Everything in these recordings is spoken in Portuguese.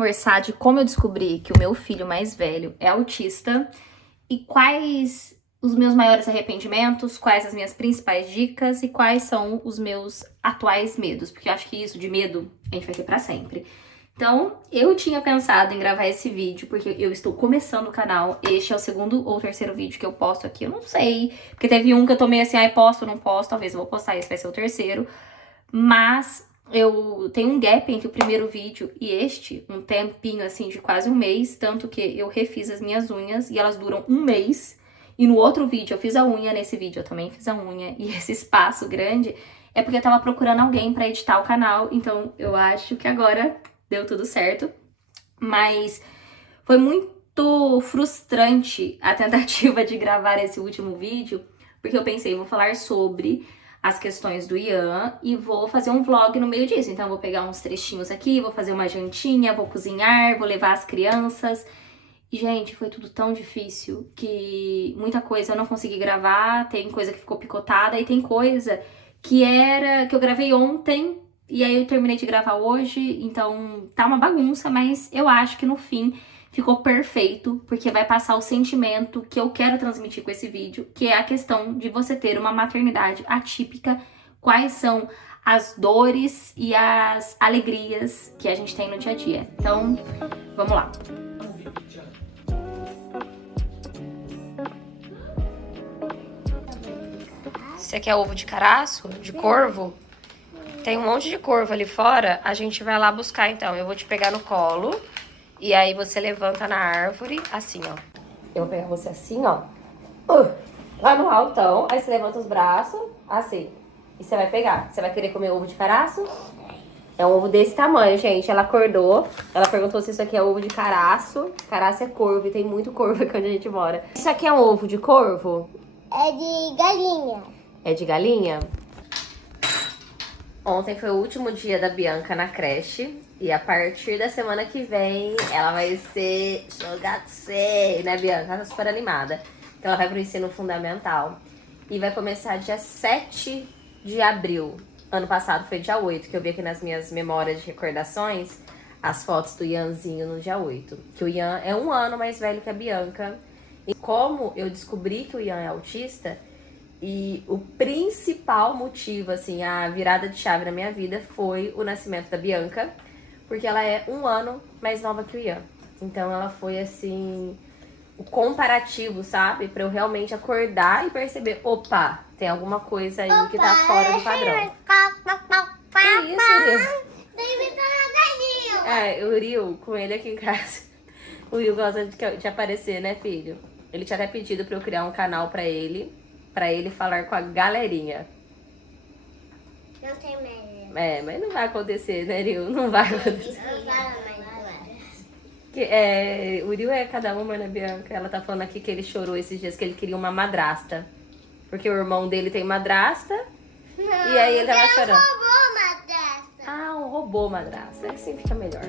conversar de como eu descobri que o meu filho mais velho é autista e quais os meus maiores arrependimentos, quais as minhas principais dicas e quais são os meus atuais medos, porque eu acho que isso de medo a gente vai ter pra sempre. Então, eu tinha pensado em gravar esse vídeo, porque eu estou começando o canal. Este é o segundo ou terceiro vídeo que eu posto aqui, eu não sei. Porque teve um que eu tomei assim, ai, posto ou não posto, talvez eu vou postar, esse vai ser o terceiro. Mas eu tenho um gap entre o primeiro vídeo e este, um tempinho assim de quase um mês, tanto que eu refiz as minhas unhas e elas duram um mês. E no outro vídeo eu fiz a unha, nesse vídeo eu também fiz a unha. E esse espaço grande é porque eu tava procurando alguém pra editar o canal, então eu acho que agora deu tudo certo, mas foi muito frustrante a tentativa de gravar esse último vídeo, porque eu pensei, vou falar sobre as questões do Ian e vou fazer um vlog no meio disso. Então eu vou pegar uns trechinhos aqui, vou fazer uma jantinha, vou cozinhar, vou levar as crianças. E, gente, foi tudo tão difícil que muita coisa eu não consegui gravar, tem coisa que ficou picotada e tem coisa que eu gravei ontem. E aí eu terminei de gravar hoje, então tá uma bagunça, mas eu acho que no fim ficou perfeito, porque vai passar o sentimento que eu quero transmitir com esse vídeo, que é a questão de você ter uma maternidade atípica, quais são as dores e as alegrias que a gente tem no dia a dia. Então, vamos lá. Você quer ovo de caraço? De corvo? Tem um monte de corvo ali fora, a gente vai lá buscar então. Eu vou te pegar no colo e aí você levanta na árvore, assim, ó. Eu vou pegar você assim, ó. Lá no altão, aí você levanta os braços, assim. E você vai pegar. Você vai querer comer ovo de caraço? É um ovo desse tamanho, gente. Ela acordou, ela perguntou se isso aqui é ovo de caraço. Caraço é corvo e tem muito corvo aqui onde a gente mora. Isso aqui é um ovo de corvo? É de galinha. É de galinha? Ontem foi o último dia da Bianca na creche e a partir da semana que vem ela vai ser Shogatsu, né, Bianca? Ela tá super animada. Então ela vai pro ensino fundamental e vai começar dia 7 de abril. Ano passado foi dia 8, que eu vi aqui nas minhas memórias de recordações as fotos do Ianzinho no dia 8. Que o Ian é um ano mais velho que a Bianca. E como eu descobri que o Ian é autista, e o principal motivo, assim, a virada de chave na minha vida foi o nascimento da Bianca, porque ela é um ano mais nova que o Ian. Então ela foi, assim, o comparativo, sabe? Pra eu realmente acordar e perceber, opa, tem alguma coisa aí que tá fora do padrão. Que isso, Uriel? É, o Uriel, com ele aqui em casa, o Uriel gosta de aparecer, né, filho? Ele tinha até pedido pra eu criar um canal pra ele falar com a galerinha. Não tem medo. É, mas não vai acontecer, né, Uriel? Não vai acontecer. Não fala mais agora. O Uriel é cada uma, né, Bianca? Ela tá falando aqui que ele chorou esses dias, que ele queria uma madrasta. Porque o irmão dele tem madrasta. Não, E aí ele tava chorando. roubou uma dessa. Ah, um robô madrasta. É assim fica melhor.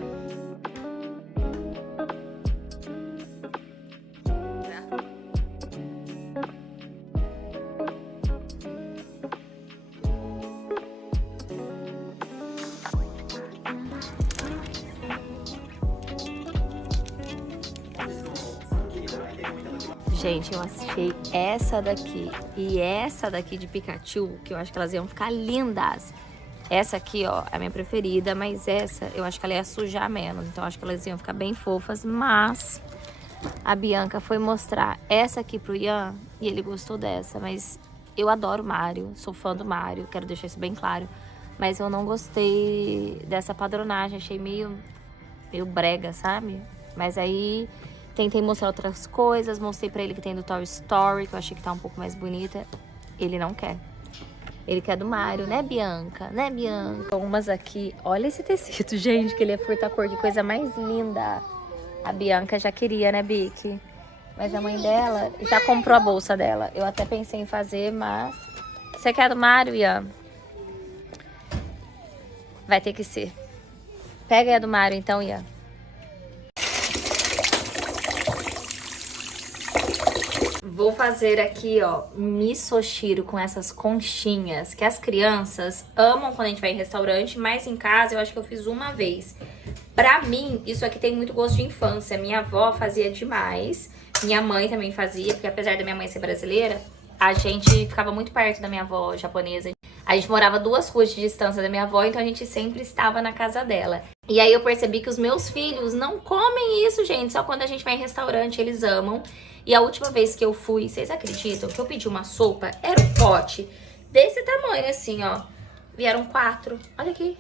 Gente, eu achei essa daqui e essa daqui de Pikachu, que eu acho que elas iam ficar lindas. Essa aqui, ó, é a minha preferida, mas essa eu acho que ela ia sujar menos. Então, eu acho que elas iam ficar bem fofas, mas a Bianca foi mostrar essa aqui pro Ian e ele gostou dessa. Mas eu adoro Mario, sou fã do Mario, quero deixar isso bem claro. Mas eu não gostei dessa padronagem, achei meio brega, sabe? Mas aí tentei mostrar outras coisas, mostrei pra ele que tem do Toy Story, que eu achei que tá um pouco mais bonita. Ele não quer. Ele quer do Mario, né, Bianca? Né, Bianca? Umas aqui, olha esse tecido, gente, que ele é furta-cor, que coisa mais linda. A Bianca já queria, né, Bic? Mas a mãe dela já comprou a bolsa dela. Eu até pensei em fazer, mas... Você quer do Mario, Ian? Vai ter que ser. Pega a do Mario, então, Ian. Vou fazer aqui, ó, misoshiro com essas conchinhas que as crianças amam quando a gente vai em restaurante, mas em casa eu acho que eu fiz uma vez. Pra mim, isso aqui tem muito gosto de infância. Minha avó fazia demais. Minha mãe também fazia, porque apesar da minha mãe ser brasileira, a gente ficava muito perto da minha avó japonesa. A gente morava 2 ruas de distância da minha avó, então a gente sempre estava na casa dela. E aí eu percebi que os meus filhos não comem isso, gente. Só quando a gente vai em restaurante, eles amam. E a última vez que eu fui, vocês acreditam que eu pedi uma sopa? Era um pote desse tamanho, assim, ó. Vieram 4. Olha aqui.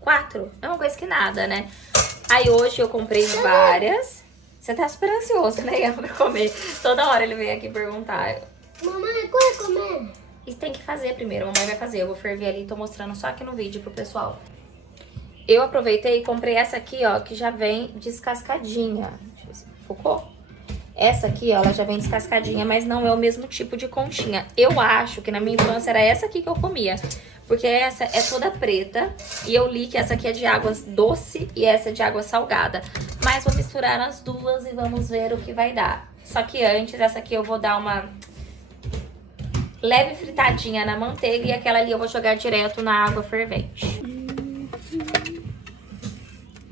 4. É uma coisa que nada, né? Aí hoje eu comprei várias. Você tá super ansioso, né, Ian, pra comer. Toda hora ele vem aqui perguntar. Mamãe, qual é comer? Isso tem que fazer primeiro, a mamãe vai fazer. Eu vou ferver ali e tô mostrando só aqui no vídeo pro pessoal. Eu aproveitei e comprei essa aqui, ó, que já vem descascadinha. Deixa eu ver se focou. Essa aqui, ó, ela já vem descascadinha, mas não é o mesmo tipo de conchinha. Eu acho que na minha infância era essa aqui que eu comia. Porque essa é toda preta e eu li que essa aqui é de água doce e essa é de água salgada. Mas vou misturar as duas e vamos ver o que vai dar. Só que antes, essa aqui eu vou dar uma leve fritadinha na manteiga e aquela ali eu vou jogar direto na água fervente.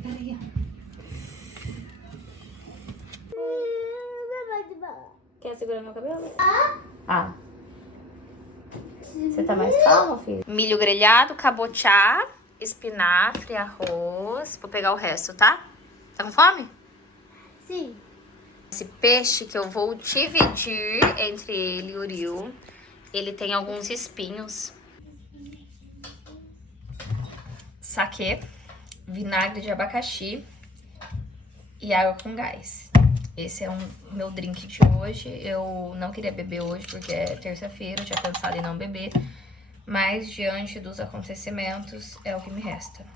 Peraí. Quer segurar meu cabelo? Ah. Você tá mais calma, filho? Milho grelhado, cabotiá, espinafre, arroz. Vou pegar o resto, tá? Tá com fome? Sim. Esse peixe que eu vou dividir entre ele e o Uriel, ele tem alguns espinhos. Saquê, vinagre de abacaxi e água com gás. Esse é o meu drink de hoje. Eu não queria beber hoje porque é terça-feira, eu tinha pensado em não beber. Mas diante dos acontecimentos é o que me resta.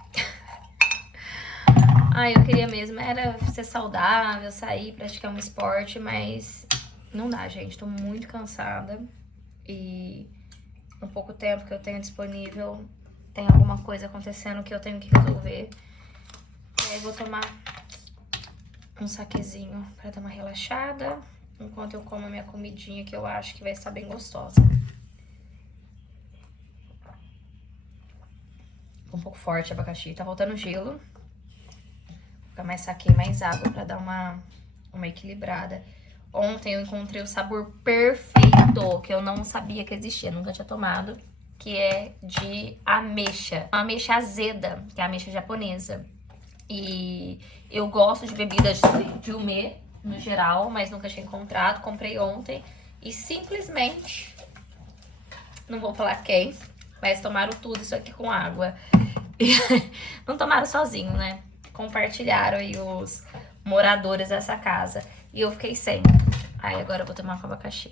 Eu queria mesmo, era ser saudável, sair, praticar um esporte, mas não dá, gente. Tô muito cansada e no pouco tempo que eu tenho disponível, tem alguma coisa acontecendo que eu tenho que resolver. E aí vou tomar um saquezinho pra dar uma relaxada, enquanto eu como a minha comidinha, que eu acho que vai estar bem gostosa. Um pouco forte o abacaxi, tá faltando gelo. Vou ficar mais saquê, mais água pra dar uma equilibrada. Ontem eu encontrei o sabor perfeito, que eu não sabia que existia, nunca tinha tomado, que é de ameixa. Uma ameixa azeda, que é a ameixa japonesa. E eu gosto de bebidas de umê, no geral, mas nunca tinha encontrado. Comprei ontem e simplesmente, não vou falar quem, mas tomaram tudo isso aqui com água. E não tomaram sozinho, né? Compartilharam aí os moradores dessa casa. E eu fiquei sem. Aí agora eu vou tomar com abacaxi.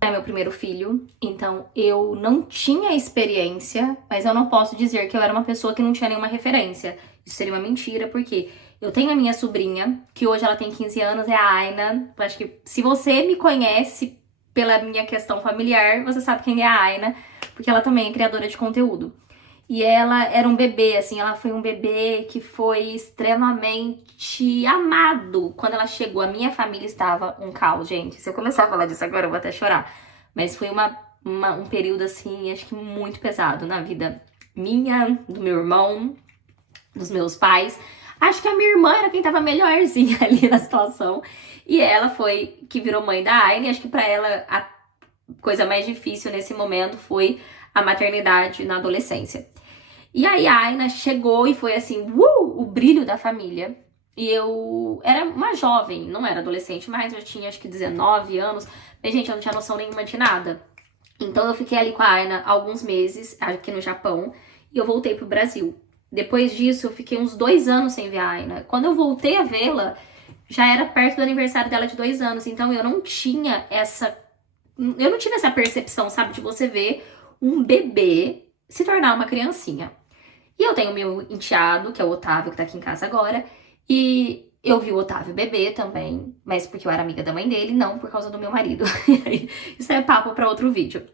É meu primeiro filho, então eu não tinha experiência, mas eu não posso dizer que eu era uma pessoa que não tinha nenhuma referência. Isso seria uma mentira, porque eu tenho a minha sobrinha, que hoje ela tem 15 anos, é a Aina. Eu acho que se você me conhece pela minha questão familiar, você sabe quem é a Aina, porque ela também é criadora de conteúdo. E ela era um bebê, assim, ela foi um bebê que foi extremamente amado. Quando ela chegou, a minha família estava um caos, gente. Se eu começar a falar disso agora, eu vou até chorar. Mas foi um período, assim, acho que muito pesado na vida minha, do meu irmão, dos meus pais. Acho que a minha irmã era quem tava melhorzinha ali na situação. E ela foi que virou mãe da Aine. Acho que pra ela a coisa mais difícil nesse momento foi a maternidade na adolescência. E aí a Aina chegou e foi assim, o brilho da família. E eu era uma jovem, não era adolescente, mas eu tinha acho que 19 anos. Mas, gente, eu não tinha noção nenhuma de nada. Então eu fiquei ali com a Aina alguns meses, aqui no Japão, e eu voltei pro Brasil. Depois disso, eu fiquei uns 2 anos sem ver a Aina. Quando eu voltei a vê-la, já era perto do aniversário dela de 2 anos. Então eu não tinha essa percepção, sabe, de você ver um bebê se tornar uma criancinha. E eu tenho meu enteado, que é o Otávio, que tá aqui em casa agora. E eu vi o Otávio bebê também, mas porque eu era amiga da mãe dele, não por causa do meu marido. Isso é papo pra outro vídeo.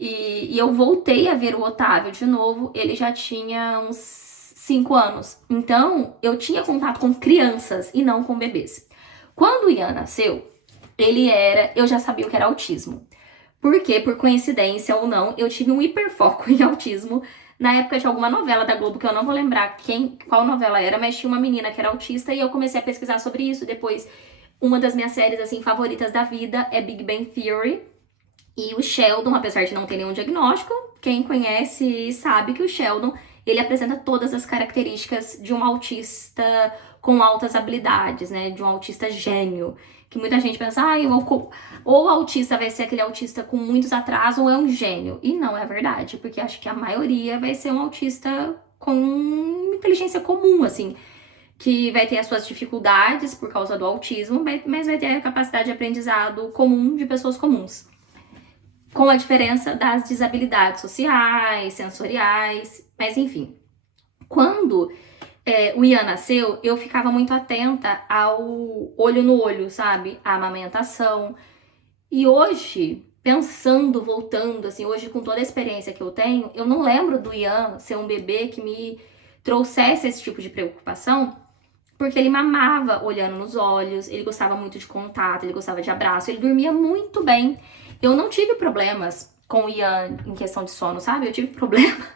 E eu voltei a ver o Otávio de novo, ele já tinha uns 5 anos. Então, eu tinha contato com crianças e não com bebês. Quando o Ian nasceu, eu já sabia o que era autismo. Porque, por coincidência ou não, eu tive um hiperfoco em autismo na época de alguma novela da Globo, que eu não vou lembrar qual novela era, mas tinha uma menina que era autista e eu comecei a pesquisar sobre isso. Depois, uma das minhas séries, assim, favoritas da vida é Big Bang Theory. E o Sheldon, apesar de não ter nenhum diagnóstico, quem conhece sabe que o Sheldon, ele apresenta todas as características de um autista com altas habilidades, né? De um autista gênio. Que muita gente pensa, ou o autista vai ser aquele autista com muitos atrasos ou é um gênio. E não é verdade, porque acho que a maioria vai ser um autista com inteligência comum, assim, que vai ter as suas dificuldades por causa do autismo, mas vai ter a capacidade de aprendizado comum de pessoas comuns. Com a diferença das desabilidades sociais, sensoriais, mas enfim. Quando o Ian nasceu, eu ficava muito atenta ao olho no olho, sabe? A amamentação. E hoje, pensando, voltando, assim, hoje com toda a experiência que eu tenho, eu não lembro do Ian ser um bebê que me trouxesse esse tipo de preocupação, porque ele mamava olhando nos olhos, ele gostava muito de contato, ele gostava de abraço, ele dormia muito bem. Eu não tive problemas com o Ian em questão de sono, sabe? Eu tive problema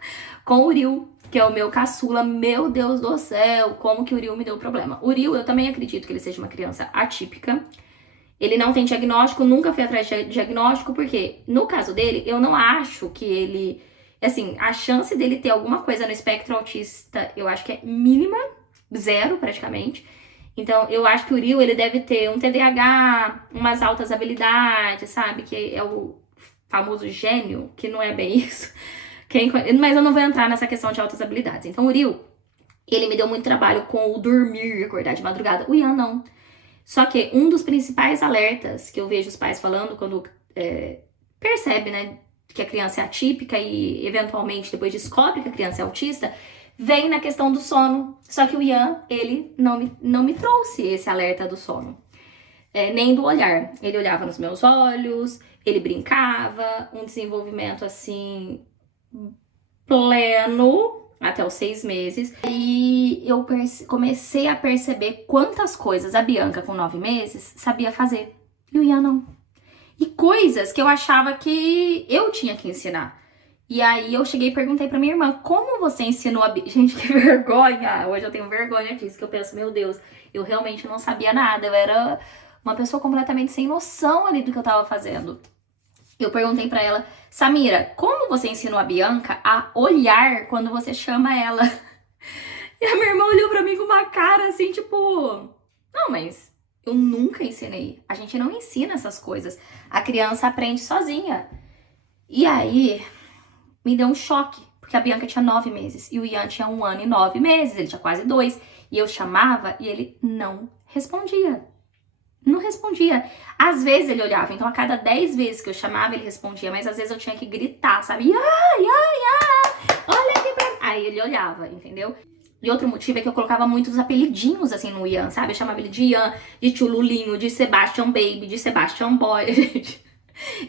com o Uriel, que é o meu caçula. Meu Deus do céu, como que o Uriel me deu problema. O Uriel, eu também acredito que ele seja uma criança atípica. Ele não tem diagnóstico, nunca fui atrás de diagnóstico, porque no caso dele, eu não acho que ele... Assim, a chance dele ter alguma coisa no espectro autista, eu acho que é mínima, zero praticamente. Então, eu acho que o Uriel, ele deve ter um TDAH, umas altas habilidades, sabe? Que é o famoso gênio, que não é bem isso. Mas eu não vou entrar nessa questão de altas habilidades. Então, o Uriel, ele me deu muito trabalho com o dormir, acordar de madrugada. O Ian, não. Só que um dos principais alertas que eu vejo os pais falando quando percebe, né, que a criança é atípica e, eventualmente, depois descobre que a criança é autista, vem na questão do sono. Só que o Ian, ele não me trouxe esse alerta do sono. Nem do olhar. Ele olhava nos meus olhos, ele brincava, um desenvolvimento, assim, pleno, até os 6 meses. E eu comecei a perceber quantas coisas a Bianca, com 9 meses, sabia fazer. E o Ian não. E coisas que eu achava que eu tinha que ensinar. E aí eu cheguei e perguntei pra minha irmã, como você ensinou a Bianca? Gente, que vergonha! Hoje eu tenho vergonha disso, que eu penso, meu Deus, eu realmente não sabia nada. Eu era uma pessoa completamente sem noção ali do que eu tava fazendo. Eu perguntei pra ela, Samira, como você ensinou a Bianca a olhar quando você chama ela? E a minha irmã olhou pra mim com uma cara assim, tipo... Não, mas eu nunca ensinei. A gente não ensina essas coisas. A criança aprende sozinha. E aí, me deu um choque. Porque a Bianca tinha 9 meses. E o Ian tinha 1 ano e 9 meses. Ele tinha quase 2. E eu chamava e ele não respondia. Não respondia. Às vezes ele olhava, então a cada 10 vezes que eu chamava ele respondia, mas às vezes eu tinha que gritar, sabe? Olha aqui pra... Aí ele olhava, entendeu? E outro motivo é que eu colocava muitos apelidinhos assim no Ian, sabe? Eu chamava ele de Ian, de Tio Lulinho, de Sebastian Baby, de Sebastian Boy, gente.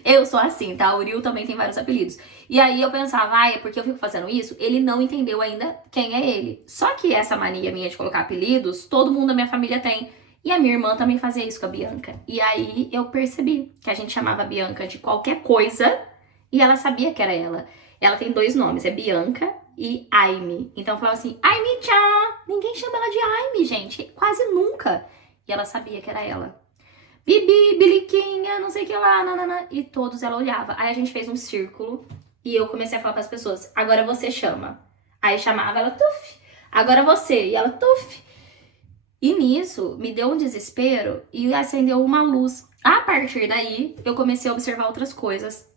Eu sou assim, tá? O Uriel também tem vários apelidos. E aí eu pensava, é porque eu fico fazendo isso? Ele não entendeu ainda quem é ele. Só que essa mania minha de colocar apelidos, todo mundo da minha família tem. E a minha irmã também fazia isso com a Bianca. E aí eu percebi que a gente chamava a Bianca de qualquer coisa e ela sabia que era ela. Ela tem 2 nomes, é Bianca e Aime. Então eu falava assim, Aime-chan! Ninguém chama ela de Aime, gente. Quase nunca. E ela sabia que era ela. Bibi, Biliquinha, não sei o que lá, nanana. E todos ela olhava. Aí a gente fez um círculo e eu comecei a falar para as pessoas, agora você chama. Aí chamava ela, tuf. Agora você. E ela, tuf. E nisso, me deu um desespero e acendeu uma luz. A partir daí, eu comecei a observar outras coisas.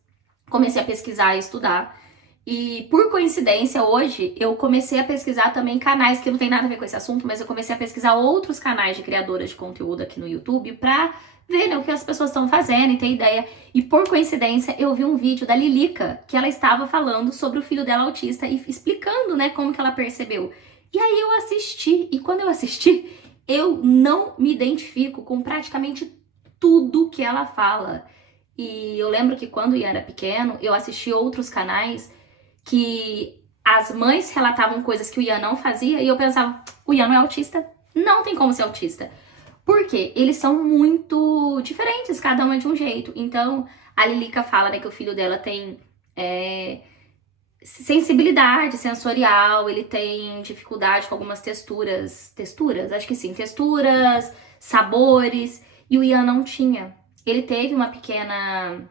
Comecei a pesquisar e estudar. E, por coincidência, hoje, eu comecei a pesquisar também canais que não tem nada a ver com esse assunto, mas eu comecei a pesquisar outros canais de criadoras de conteúdo aqui no YouTube pra ver, né, o que as pessoas estão fazendo e ter ideia. E, por coincidência, eu vi um vídeo da Lilica, que ela estava falando sobre o filho dela autista e explicando, né, como que ela percebeu. E aí eu assisti, e quando eu assisti... eu não me identifico com praticamente tudo que ela fala. E eu lembro que quando o Ian era pequeno, eu assisti outros canais que as mães relatavam coisas que o Ian não fazia e eu pensava, o Ian não é autista? Não tem como ser autista. Por quê? Eles são muito diferentes, cada uma é de um jeito. Então, a Lilica fala, né, que o filho dela tem sensibilidade sensorial, ele tem dificuldade com algumas texturas, acho que sim, texturas, sabores, e o Ian não tinha. Ele teve uma pequena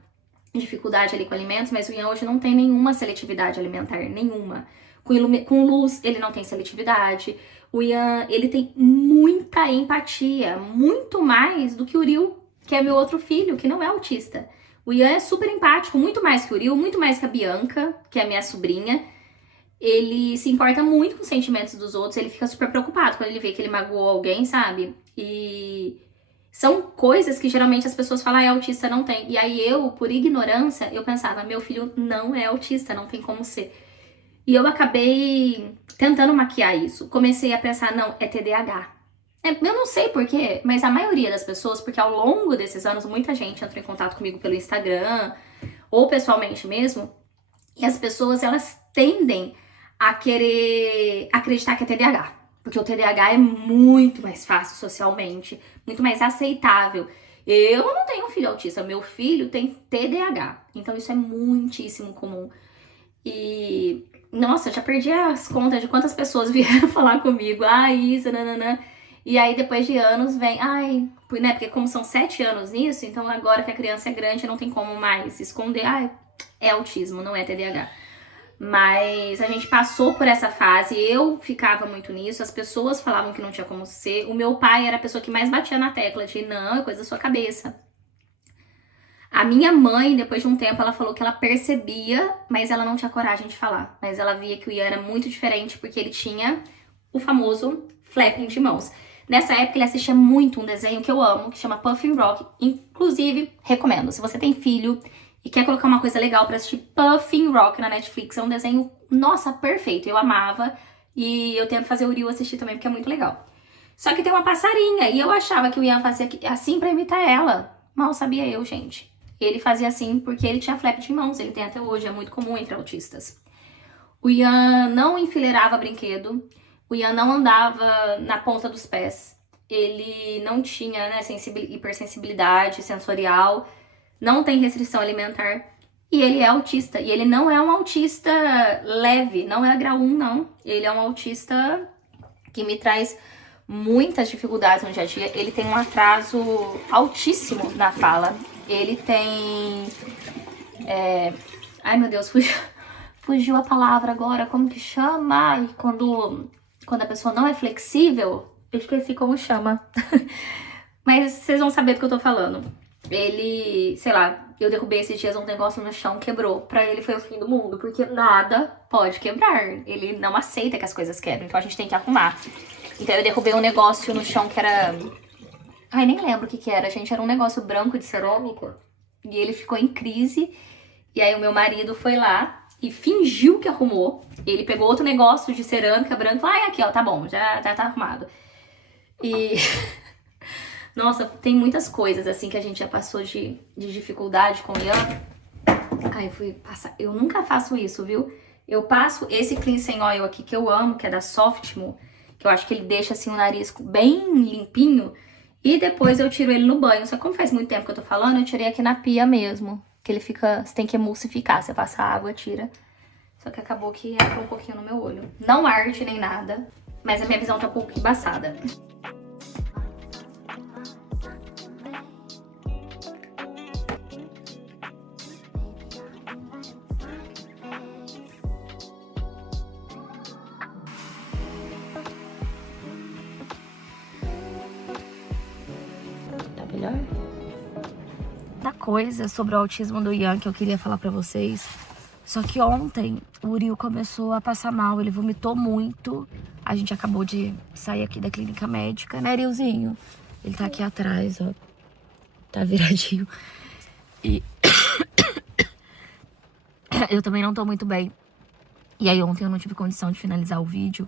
dificuldade ali com alimentos, mas o Ian hoje não tem nenhuma seletividade alimentar, nenhuma. Com luz, ele não tem seletividade. O Ian, ele tem muita empatia, muito mais do que o Uriel, que é meu outro filho, que não é autista. O Ian é super empático, muito mais que o Uriel, muito mais que a Bianca, que é a minha sobrinha. Ele se importa muito com os sentimentos dos outros, ele fica super preocupado quando ele vê que ele magoou alguém, sabe? E são coisas que geralmente as pessoas falam, ah, autista não tem. E aí eu, por ignorância, eu pensava, meu filho não é autista, não tem como ser. E eu acabei tentando maquiar isso. Comecei a pensar, não, é TDAH. Eu não sei porquê, mas a maioria das pessoas, porque ao longo desses anos muita gente entrou em contato comigo pelo Instagram ou pessoalmente mesmo, e as pessoas elas tendem a querer acreditar que é TDAH, porque o TDAH é muito mais fácil socialmente, muito mais aceitável. Eu não tenho um filho autista, meu filho tem TDAH, então isso é muitíssimo comum. E, nossa, eu já perdi as contas de quantas pessoas vieram falar comigo, isso, nananã. E aí, depois de anos, vem, né? Porque como são 7 anos nisso, então agora que a criança é grande, não tem como mais esconder, é autismo, não é TDAH. Mas a gente passou por essa fase, eu ficava muito nisso, as pessoas falavam que não tinha como ser. O meu pai era a pessoa que mais batia na tecla de, não, é coisa da sua cabeça. A minha mãe, depois de um tempo, ela falou que ela percebia, mas ela não tinha coragem de falar. Mas ela via que o Ian era muito diferente, porque ele tinha o famoso flapping de mãos. Nessa época, ele assistia muito um desenho que eu amo, que chama Puffin Rock. Inclusive, recomendo. Se você tem filho e quer colocar uma coisa legal pra assistir, Puffin Rock na Netflix. É um desenho, nossa, perfeito. Eu amava. E eu tento fazer o Uriel assistir também, porque é muito legal. Só que tem uma passarinha, e eu achava que o Ian fazia assim pra imitar ela. Mal sabia eu, gente. Ele fazia assim porque ele tinha flap de mãos. Ele tem até hoje, é muito comum entre autistas. O Ian não enfileirava brinquedo. O Ian não andava na ponta dos pés. Ele não tinha, né, hipersensibilidade sensorial. Não tem restrição alimentar. E ele é autista. E ele não é um autista leve. Não é grau 1, não. Ele é um autista que me traz muitas dificuldades no dia a dia. Ele tem um atraso altíssimo na fala. Ele tem... Ai, meu Deus, fugiu a palavra agora. Como que chama? Ai, quando a pessoa não é flexível, eu esqueci como chama. Mas vocês vão saber do que eu tô falando. Ele, sei lá, eu derrubei esses dias um negócio no chão, quebrou. Pra ele foi o fim do mundo, porque nada pode quebrar. Ele não aceita que as coisas quebrem, então a gente tem que arrumar. Então eu derrubei um negócio no chão que era... Ai, nem lembro o que era, gente. Era um negócio branco de cerâmica. E ele ficou em crise. E aí o meu marido foi lá e fingiu que arrumou. Ele pegou outro negócio de cerâmica branco. Aqui, ó, tá bom, já tá arrumado. E... Nossa, tem muitas coisas, assim, que a gente já passou de dificuldade com o Ian. Ai, eu fui passar... Eu nunca faço isso, viu? Eu passo esse Cleansing Oil aqui, que eu amo, que é da Softmo. Que eu acho que ele deixa, assim, o nariz bem limpinho. E depois eu tiro ele no banho. Só que como faz muito tempo que eu tô falando, eu tirei aqui na pia mesmo. Que ele fica... Você tem que emulsificar. Você passa água, tira. Só que acabou que entrou um pouquinho no meu olho. Não arde nem nada. Mas a minha visão tá um pouco embaçada. Tá melhor? Da coisa sobre o autismo do Ian que eu queria falar pra vocês. Só que ontem o Uriel começou a passar mal, ele vomitou muito. A gente acabou de sair aqui da clínica médica, né, Urielzinho? Ele tá aqui atrás, ó. Tá viradinho. E eu também não tô muito bem. E aí ontem eu não tive condição de finalizar o vídeo,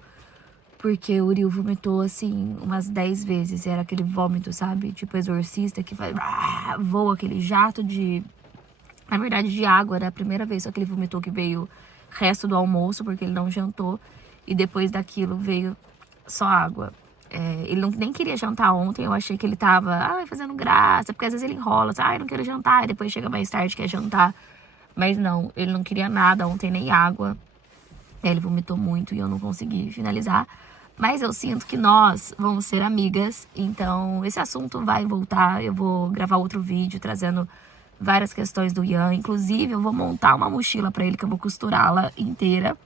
porque o Uriel vomitou, assim, umas 10 vezes. Era aquele vômito, sabe? Tipo exorcista, que faz... voa aquele jato de... Na verdade, de água. Era a primeira vez só que ele vomitou, que veio resto do almoço, porque ele não jantou. E depois daquilo veio só água. Ele nem queria jantar ontem. Eu achei que ele tava fazendo graça, porque às vezes ele enrola. Eu não quero jantar. E depois chega mais tarde, quer jantar. Mas não, ele não queria nada ontem, nem água. Ele vomitou muito e eu não consegui finalizar. Mas eu sinto que nós vamos ser amigas, então esse assunto vai voltar. Eu vou gravar outro vídeo trazendo várias questões do Ian. Inclusive, eu vou montar uma mochila pra ele que eu vou costurá-la inteira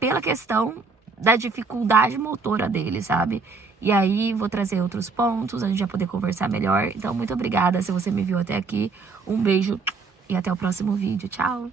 pela questão da dificuldade motora dele, sabe? E aí, vou trazer outros pontos, a gente vai poder conversar melhor. Então, muito obrigada se você me viu até aqui. Um beijo e até o próximo vídeo. Tchau!